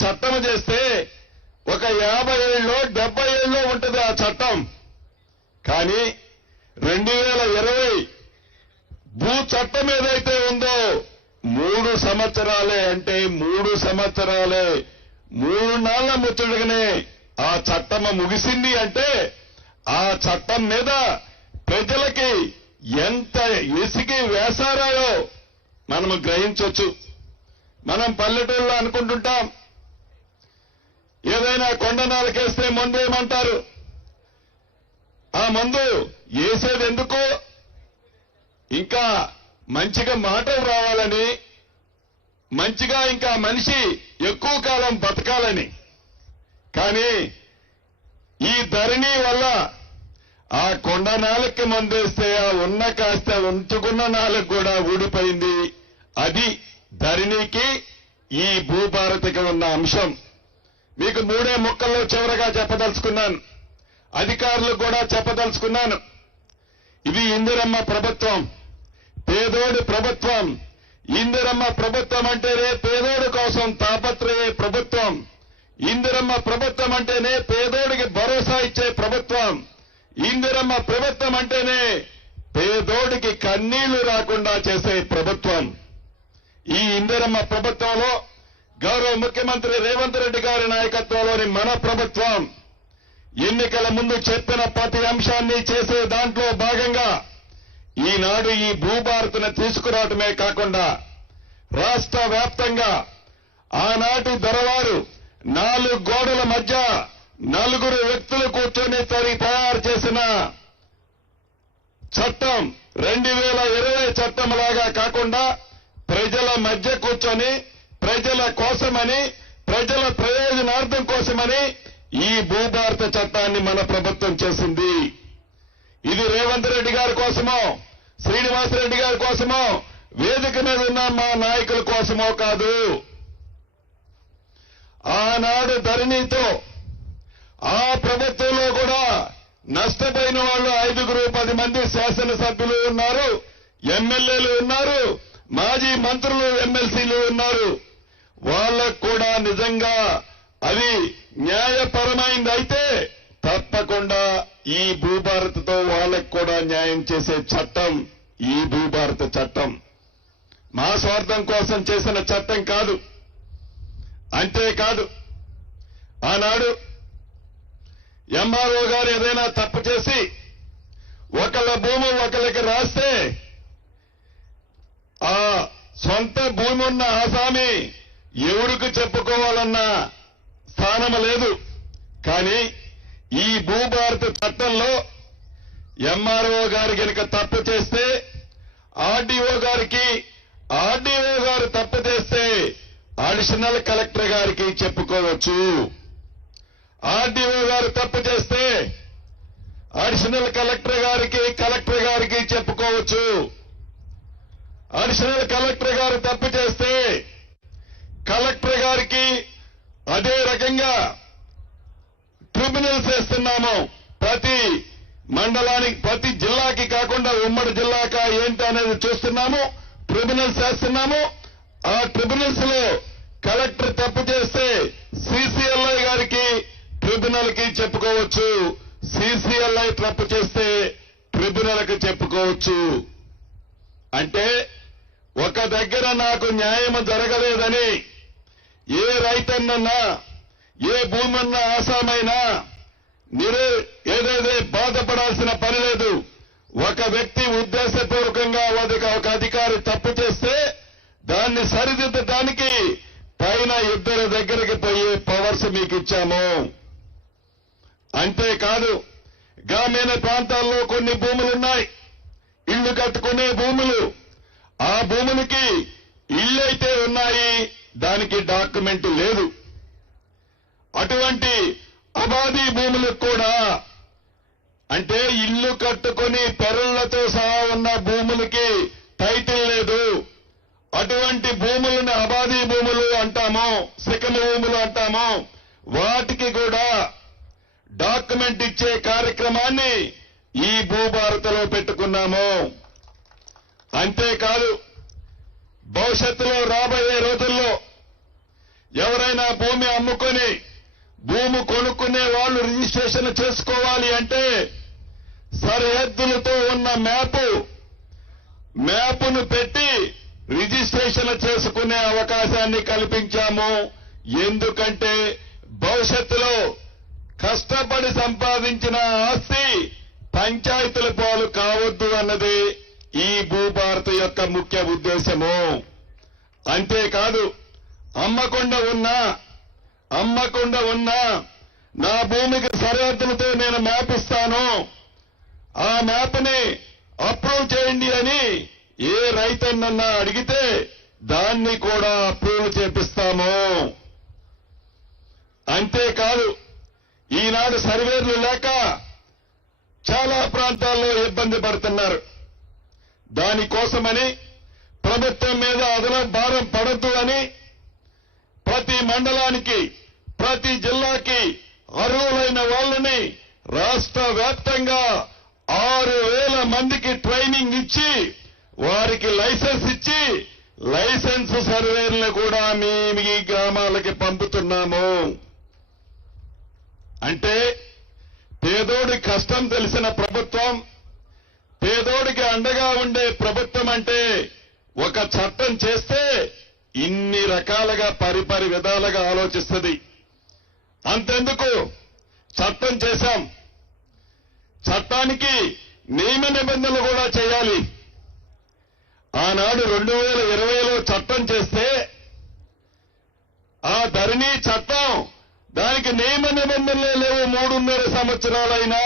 చట్టం చేస్తే ఒక 50 ఏళ్ళలో 70 ఏళ్ళలో ఉంటుంది ఆ చట్టం. కానీ 2020 భూ చట్టం ఏదైతే ఉందో 3 సంవత్సరాలే, అంటే 3 సంవత్సరాలే, 3 నాళ్ల ముచ్చటగానే ఆ చట్టం ముగిసింది. అంటే ఆ చట్టం మీద ప్రజలకి ఎంత ఇసికి వేసారాయో మనం గ్రహించవచ్చు. మనం పల్లెటూరులో అనుకుంటుంటాం, ఏదైనా కొండ నాలుకేస్తే మందు ఏమంటారు? ఆ మందు వేసేది ఎందుకు? ఇంకా మంచిగా మాటలు రావాలని, మంచిగా ఇంకా మనిషి ఎక్కువ కాలం బతకాలని. కానీ ఈ ధరణి వల్ల ఆ కొండ నాలుగుకి మందేస్తే ఆ ఉన్న కాస్త ఉంచుకున్న నాలుగు కూడా ఊడిపోయింది. అది ధరణికి ఈ భూభారతికి ఉన్న అంశం. మీకు 3 ముక్కల్లో చివరగా చెప్పదలుచుకున్నాను, అధికారులకు కూడా చెప్పదలుచుకున్నాను. ఇది ఇందిరమ్మ ప్రభుత్వం, పేదోడి ప్రభుత్వం. ఇందిరమ్మ ప్రభుత్వం అంటేనే పేదోడి కోసం తాపత్రయే ప్రభుత్వం. ఇందిరమ్మ ప్రభుత్వం అంటేనే పేదోడికి భరోసా ఇచ్చే ప్రభుత్వం. ఇందిరమ్మ ప్రభుత్వం అంటేనే పేదోడికి కన్నీళ్లు రాకుండా చేసే ప్రభుత్వం. ఈ ఇందిరమ్మ ప్రభుత్వంలో గౌరవ ముఖ్యమంత్రి రేవంత్ రెడ్డి గారి నాయకత్వంలోని మన ప్రభుత్వం ఎన్నికల ముందు చెప్పిన ప్రతి అంశాన్ని చేసే దాంట్లో భాగంగా ఈనాడు ఈ భూభారతిని తీసుకురావడమే కాకుండా రాష్ట్ర వ్యాప్తంగా ఆనాటి దొరవారు 4 గోడల మధ్య 4 వ్యక్తులు కూర్చొని తయారు చేసిన చట్టం 2020 చట్టం లాగా కాకుండా ప్రజల మధ్య కూర్చొని ప్రజల కోసమని, ప్రజల ప్రయోజనార్థం కోసమని ఈ భూభారత చట్టాన్ని మన ప్రభుత్వం చేసింది. ఇది రేవంత్ రెడ్డి గారి కోసమో, శ్రీనివాసరెడ్డి గారి కోసమో, వేదిక మీద ఉన్న మా నాయకుల కోసమో కాదు. ఆనాడు ధరణితో ఆ ప్రభుత్వంలో కూడా నష్టపోయిన వాళ్ళు 5-10 మంది శాసనసభ్యులు ఉన్నారు, ఎమ్మెల్యేలు ఉన్నారు, మాజీ మంత్రులు, ఎమ్మెల్సీలు ఉన్నారు. వాళ్ళకు కూడా నిజంగా అది న్యాయపరమైందైతే తప్పకుండా ఈ భూభారతితో వాళ్ళకు కూడా న్యాయం చేసే చట్టం ఈ భూభారత చట్టం. మా స్వార్థం కోసం చేసిన చట్టం కాదు. అంతేకాదు, ఆనాడు ఎంఆర్ఓ గారు ఏదైనా తప్పు చేసి ఒకళ్ళ భూమి ఒకళ్ళకి రాస్తే ఆ సొంత భూమి ఉన్న ఆసామి ఎవరికి చెప్పుకోవాలన్న స్థానం లేదు. కానీ ఈ భూభారత చట్టంలో ఎంఆర్ఓ గారు గనుక తప్పు చేస్తే ఆర్డీఓ గారు తప్పు చేస్తే అడిషనల్ కలెక్టర్ గారికి చెప్పుకోవచ్చు. ఆర్డీఓ గారు తప్పు చేస్తే అడిషనల్ కలెక్టర్ గారికి చెప్పుకోవచ్చు. అడిషనల్ కలెక్టర్ గారు తప్పు చేస్తే కలెక్టర్ గారికి, అదే రకంగా ట్రిబ్యునల్స్ వేస్తున్నాము. ప్రతి మండలానికి, ప్రతి జిల్లాకి కాకుండా ఉమ్మడి జిల్లాకా ఏంటి అనేది చూస్తున్నాము. ట్రిబ్యునల్స్ వేస్తున్నాము. ఆ ట్రిబ్యునల్స్ లో కలెక్టర్ తప్పు చేస్తే సిసిఎల్ఐ గారికి, ట్రిబ్యునల్ కి చెప్పుకోవచ్చు. సిసిఎల్ఐ తప్పు చేస్తే ట్రిబ్యునల్ కి చెప్పుకోవచ్చు. అంటే ఒక దగ్గర నాకు న్యాయం జరగలేదని ఏ రైతన్నన్నా, ఏ భూమి ఉన్న ఆసామైనా ఏదైతే బాధపడాల్సిన పని లేదు. ఒక వ్యక్తి ఉద్దేశపూర్వకంగా ఒక అధికారి తప్పు చేస్తే దాన్ని సరిదిద్దడానికి పైన 2 దగ్గరికి పోయే పవర్స్ మీకు ఇచ్చాము. అంతేకాదు, గ్రామీణ ప్రాంతాల్లో కొన్ని భూములున్నాయి, ఇళ్లు కట్టుకునే భూములు. ఆ భూములకి ఇళ్ళైతే ఉన్నాయి, దానికి డాక్యుమెంట్ లేదు. అటువంటి అబాధీ భూములకు కూడా, అంటే ఇల్లు కట్టుకుని పెరళ్లతో సహా ఉన్న భూములకి టైటిల్ లేదు. అటువంటి భూములను అబాధీ భూములు అంటాము, శిఖమ భూములు అంటాము. వాటికి కూడా డాక్యుమెంట్ ఇచ్చే కార్యక్రమాన్ని ఈ భూభారతిలో పెట్టుకున్నాము. అంతేకాదు, భవిష్యత్తులో రాబోయే రోజుల్లో ఎవరైనా భూమి అమ్ముకొని భూమి కొనుక్కునే వాళ్ళు రిజిస్ట్రేషన్ చేసుకోవాలి అంటే సరిహద్దులతో ఉన్న మ్యాపును పెట్టి రిజిస్ట్రేషన్ చేసుకునే అవకాశాన్ని కల్పించాము. ఎందుకంటే భవిష్యత్తులో కష్టపడి సంపాదించిన ఆస్తి పంచాయతీల పాలు కావద్దు అన్నది ఈ భూభారత యొక్క ముఖ్య ఉద్దేశము. అంతేకాదు అమ్మకుండా ఉన్నా నా భూమికి సరిహద్దులతో నేను మ్యాప్ ఇస్తాను, ఆ మ్యాప్ని అప్రూవ్ చేయండి అని ఏ రైతన్నన్నా అడిగితే దాన్ని కూడా అప్రూవ్ చేపిస్తాము. అంతేకాదు ఈనాడు సర్వేలు లేక చాలా ప్రాంతాల్లో ఇబ్బంది పడుతున్నారు. దానికోసమని ప్రభుత్వం మీద అదనపు భారం పడద్దు అని ప్రతి మండలానికి ప్రతి జిల్లాకి అర్హులైన వాళ్ళని రాష్ట్ర వ్యాప్తంగా 6,000 మందికి ట్రైనింగ్ ఇచ్చి వారికి లైసెన్స్ ఇచ్చి లైసెన్స్ సర్వేలను కూడా మీ గ్రామాలకి పంపుతున్నాము. అంటే పేదోడి కష్టం తెలిసిన ప్రభుత్వం, పేదోడికి అండగా ఉండే ప్రభుత్వం అంటే ఒక చట్టం చేస్తే ఇన్ని రకాలుగా పరిపరి విధాలుగా ఆలోచిస్తుంది. అంతెందుకు చట్టం చేశాం, చట్టానికి నియమ నిబంధనలు కూడా చేయాలి. ఆనాడు 2020లో చట్టం చేస్తే ఆ ధరణి చట్టం దానికి నియమ నిబంధనలే లేవు. 3.5 సంవత్సరాలైనా